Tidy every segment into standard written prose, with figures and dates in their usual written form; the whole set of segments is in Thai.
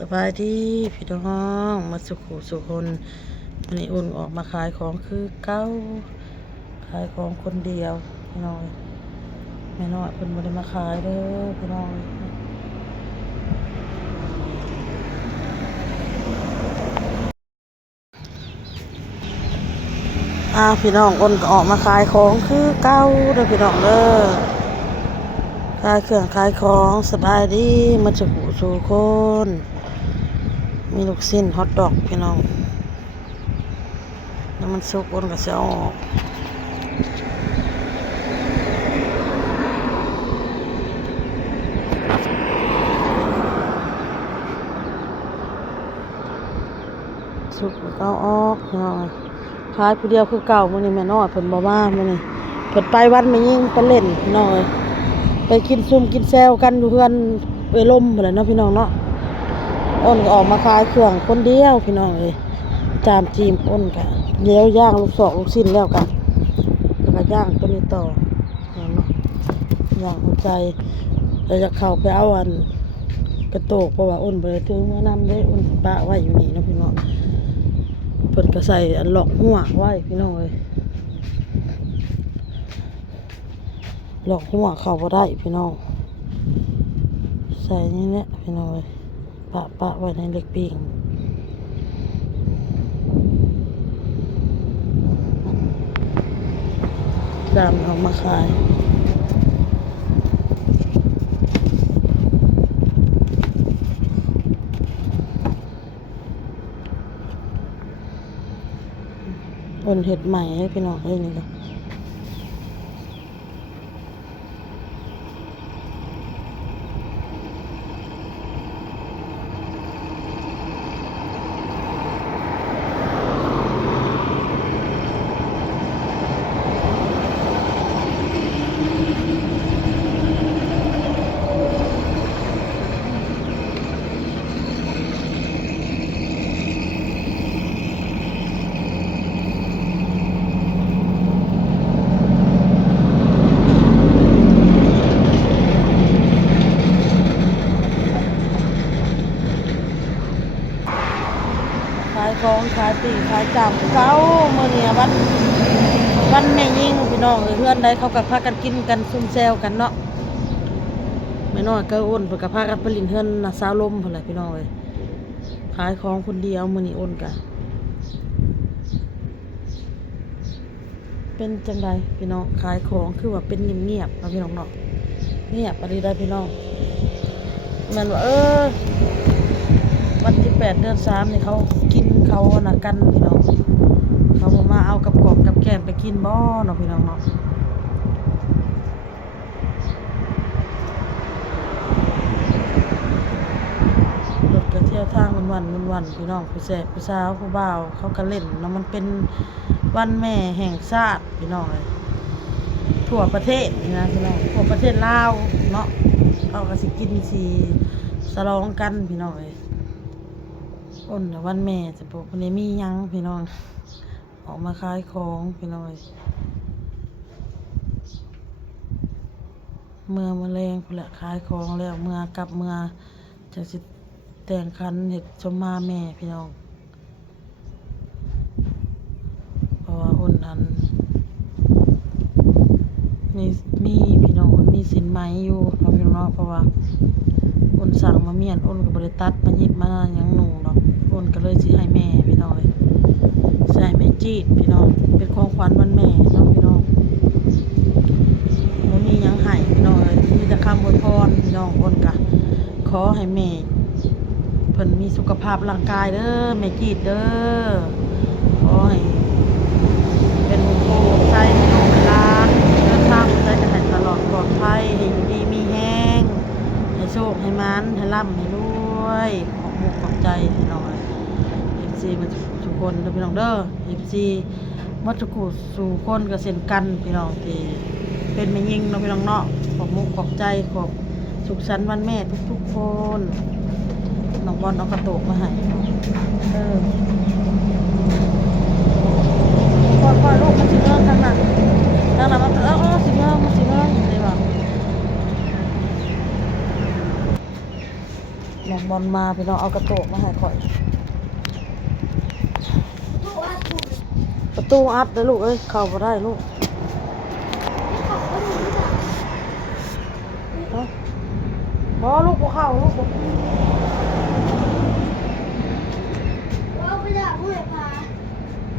สบายดีพี่น้องมาสุขุสุคนวันนี้อุ่นออกมาขายของคือเก้าขายของคนเดียวพี่น้องแม่น้อยเพิ่นบ่ได้มาขายเด้อพี่น้องพี่น้องอุ่นก็ออกมาขายของคือเก้าเด้อพี่น้องเด้อขายเครื่องขายของสบายดีมาสุขุสุคนมีลูกชิ้นฮอทดอกพี่น้องแล้วมันสุกอุ่นก็สิเอาออกสุกเอาออกพี่น้องขายผู้เดียวคือเก่ามื้อนี้แม่น้อยเพิ่นบ่มามื้อนี้เพิ่นไปวันไม่ยิ่งไปเล่นพี่น้องเอ้ยไปกินซุ่มกินแซวกันอยู่เพื่อนไปลมพุ่นแหละเนาะพี่น้องเนาะอ้นก็ออกมาขายเครื่องคนเดียวพี่น้องเอ้ยตามทีมอ้นก็เลี้ยวย่างลูกศอกลูกชิ้นแล้วกันแล้วก็ย่างตัวนี้ต่อเนาะย่างหัวใจแล้วจะเข้าไปเอาอันกระโตกเพราะว่าอ้นบ่ได้ถือมื้อนำเด้อ้นปะไว้อยู่นี่เนาะพี่น้องเพิ่นก็ใส่อันหลอกหัวไว้พี่น้องเอ้ยหลอกหัวเข้าบ่ได้พี่น้องใส่นี่แหละพี่น้องเอ้ยปะไว้ในเล็กปิ้งตามเอามาขายอ้นเฮ็ดใหม่ให้พี่น้องเอ้ยนี่ก็ขายของขายปีขายจำเก้ามื้อนี้วันแม่ยิ่งพี่น้องเอ้ยเพื่อนใดเขาก็พากันกินกันซุ่มแซวกันเนาะแม่น้อยก็อ้นเพิ่นก็พากันไปลิ้นเฮือนน่ะสาวลมพุ่นแหละพี่น้องเอ้ยขายของคนเดียวมื้อนี้อ้นก็เป็นจังไดพี่น้องขายของคือว่าเป็นเงียบๆเนาะพี่น้องเนาะเงียบปานนี้ได้พี่น้องแม่นว่าวันที่8 เดือน 3นี่เขากินเขาน่ะกันพี่น้องเขาบ่มาเอากับกอบกับแก้มไปกินบ่เนาะพี่น้องเนาะรถก็เที่ยวทางวันพี่น้องผู้แซ่บผู้สาวผู้บ่าวเขาก็เล่นเนาะมันเป็นวันแม่แห่งชาติพี่น้องเอ้ยทั่วประเทศนี่นะพี่น้องทั่วประเทศลาวเนาะเขาก็สิกินสิฉลองกันพี่น้องเอ้ยอ้นน่ะวันแม่จะบอกวันนี้มีหยังพี่น้องออกมาขายของพี่น้องเอ้ยเมื่อมะแรงพุ่นแหละขายของแล้วเมื่อกลับเมื่อจะสิแต่งคันเฮ็ดสมมาแม่พี่น้องเพราะว่าอ้นนั้นมีพี่น้องอ้นมีสินไหมอยู่เนาะพี่น้องเนาะเพราะว่าอ้นสั่งมาเมียนอ้นก็บ่ได้ตัดมาหยิบมาหยังหนูเนาะอ้นก็เลยสิให้แม่พี่น้องเอ้ยสิให้แม่จีดพี่น้องเป็นของขวัญวันแม่เนาะพี่น้องบ่มีหยังให้พี่น้องเอ้ยมีแต่คำอวยพรพี่น้องอ้นก็ขอให้แม่เพิ่นมีสุขภาพร่างกายเด้อแม่จีดเด้อขอให้เป็นวงโปใช้พี่น้องเวลาเดินทางไปจะให้ตลอดปลอดภัยให้อยู่ดีมีแฮงให้โชคให้มันให้ร่ำให้รวยขอบมุกขอบใจให้น้อย FC มาทุกคนเด้อพี่น้องเด้อ FC มาทุกคู่สู่คนก็เช่นกันพี่น้องที่เป็นแม่ยิ่งเนาะพี่น้องเนาะขอบมุกขอบใจขอบสุขสันต์วันแม่ทุกๆคนน้องบอลเอากระโตกมาให้ค่อยๆลูกมันสิเงินทางนั้นมันสิเงินได้บ่น้อง องบอลมาพี่น้องเอากระโตกมาให้ข่อยประตูอัดเลยลูกเอ้ยเข้าบ่ได้ลูกฮะบ่ลูกบ่เข้าลูกบ่ว้าวไม่ได้ผู้ใหญ่พา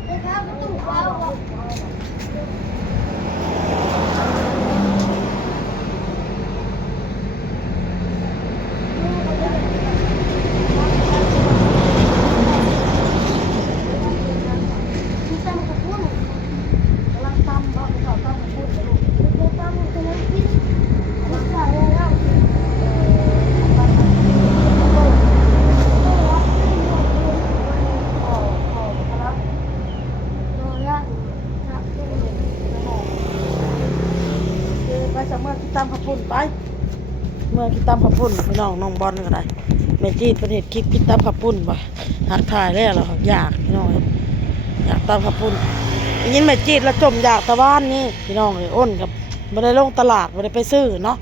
เลยครับประตูว้าว มีตำกับพุ่น กำลังตำบ่เข้าตำพูดเลยลูก มีตำกับน้ำพริกมีใส่แล้ว ไปจากเมื่อกินตำข้าวปุ้นไปเมื่อกินตำข้าวปุ้นพี่น้องน้องบอลก็ได้แม่จีดประเทศคลิปกินตำข้าวปุ้นบ่หักถ่ายแล้วเหรออยากพี่น้องอยากตำข้าวปุ้นยินแม่จีดแล้วจมอยากตะวันนี่พี่น้องเลยอ้นกับไม่ได้ลงตลาดไม่ได้ไปซื้อเนาะ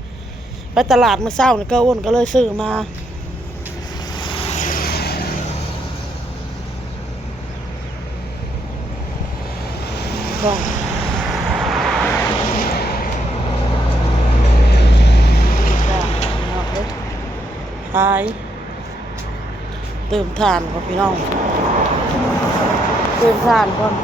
ไปตลาดเมื่อเช้านี่ก็อ้นก็เลยซื้อมาก็ขายเติมทานก่อนพี่น้องเติมทานก่อน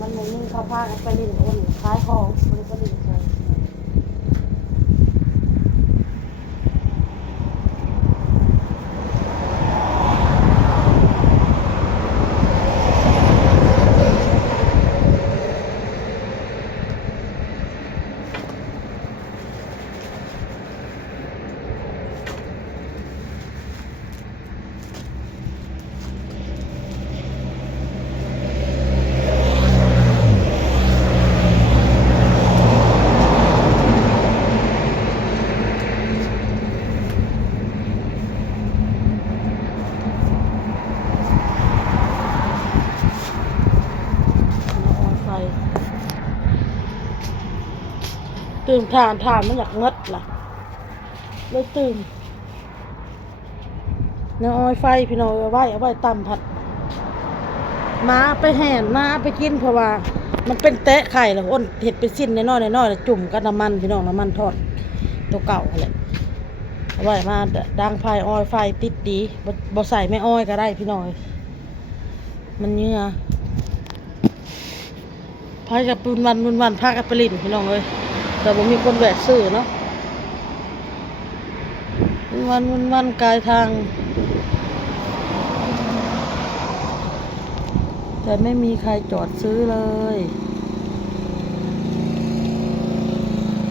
มันเหมือนมึงเขาพากันไปลินอ้นขายของมันก็ลินใช่ไฟตื่มทานทานมันอยากงดล่ะเลยตื่มน้ำอ้อยไฟพี่น้องเอาไว้ตำผัดม้าไปแห่นม้าไปกินเพราะว่ามันเป็นเตะไข่แล้วอ้นเห็ดเป็นสิ้นน้อยๆแล้วจุ่มกับน้ำมันพี่น้องน้ำมันทอดตัวเก่าอะไรเอาไว้มาดังไฟอ้อยไฟติดดีบ่ใส่ไม่อ้อยก็ได้พี่น้องมันเนื้อพายกับปุนวันพากับปลินพี่น้องเลยแต่ผมมีคนแวะซื้อเนาะวันกายทางแต่ไม่มีใครจอดซื้อเลย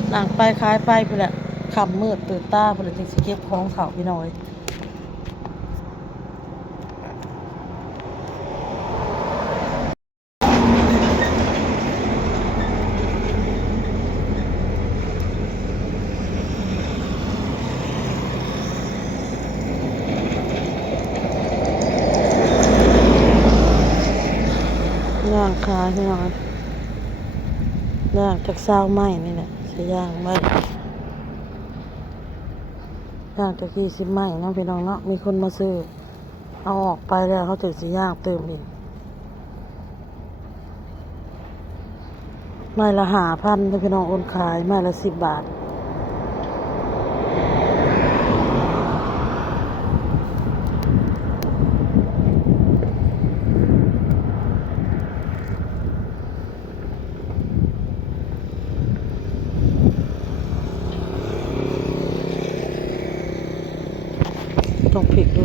หลังไปขายไปไปแหละขำมืดตื่นตาไปเลยจึงสิเก็บของเขาพี่น้อยย่างขายพี่น้อยย่างจากเศร้าไหมนี่แหละใช้ย่างไว้ย่างจาก20 ไม้น้องพี่น้องเนาะมีคนมาซื้อเอาออกไปแล้วเขาถึงสิย่างเติมอีกไม้ละ5,000พี่น้องโอนขายไม้ละ10 บาทต้องพลิกดู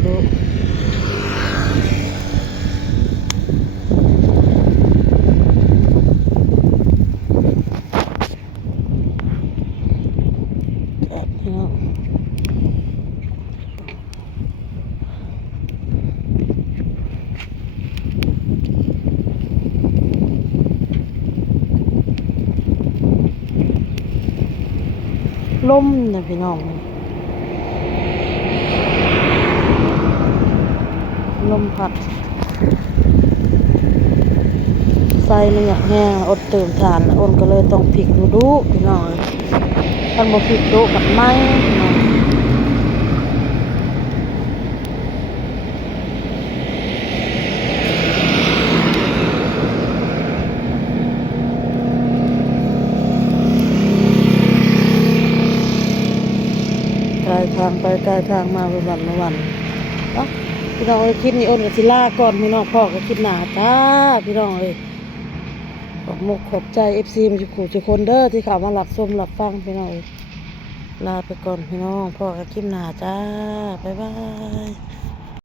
แอบพี่น้องล่มนะพี่น้อง ลมพัดไฟมันอยากแห้งอดเติมถ่านแล้วอ้นก็เลยต้องพลิกดูพี่น้องคันบ่พลิกดูมันไหม้พี่น้องกายทางไปกายทางมาวันเนาะพี่น้องเอ้ยคลิปนี้อ้นกับศิลาก่อนพี่น้องพ่อก็คลิปหน้าจ้าพี่น้องเอ้ยขอบมกขอบใจ FC มาทุกคนทุกคนเด้อที่เข้ามารับชมรับฟังพี่น้องเอ้ยลาไปก่อนพี่น้องพ่อกับคลิปหน้าจ้าบ๊ายบาย